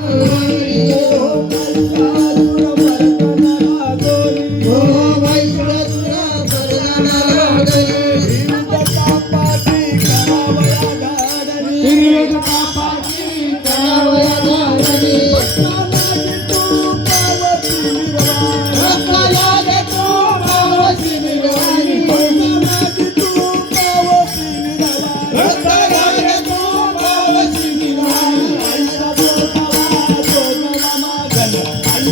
Oh,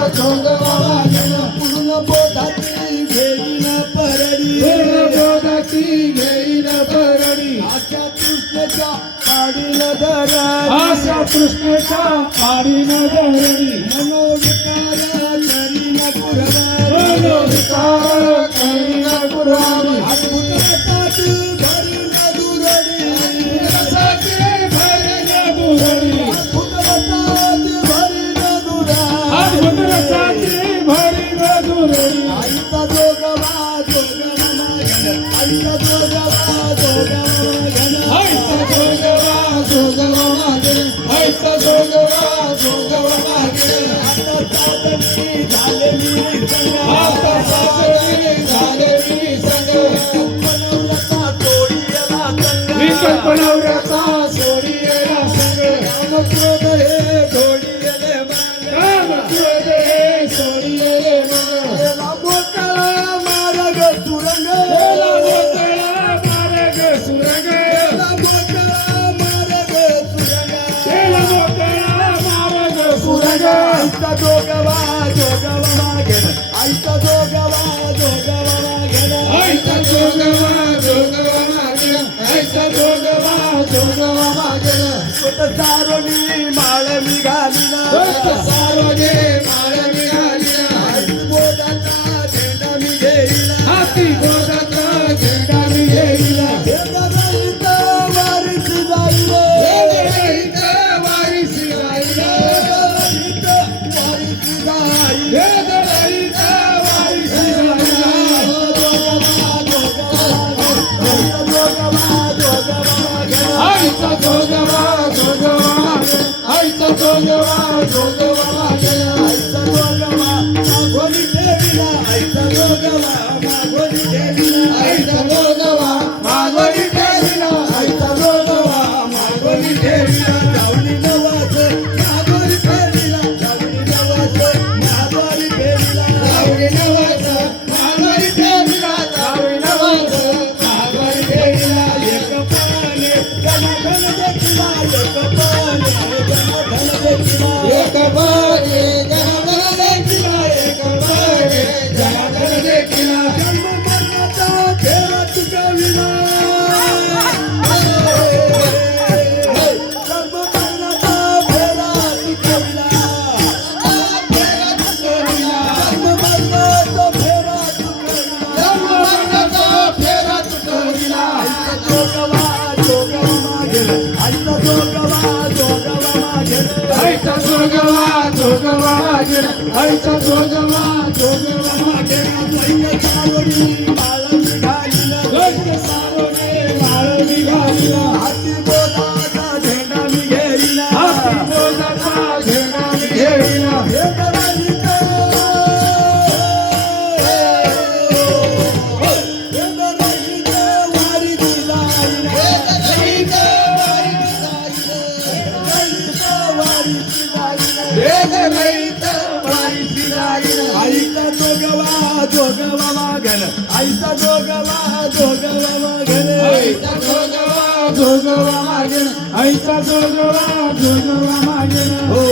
मागण पूर्ण बोधाची घेईन परडी आशा कृष्णाच्या पाडील धरण आशा कृष्णेचा पाडी नदरणी मनोविकार करीन पुरवारी मनोविकार आईचा जोगवा जोगवा मागेन ऐसा जोगवा जोगवा मागे ऐसा जोगवा जोगवा मागे स्वत सारोनी माळ मी घालीना. सारोगे हयचा जोगवा जोगवा हयचा जोगवा जोगवा सारोने माळवी हाती आईचा जोगवा जोगवा मागण आईचा जोगवा जोगवा मागण जोगवा मागेन आईचा जोगवा जोगवा मागेन हो.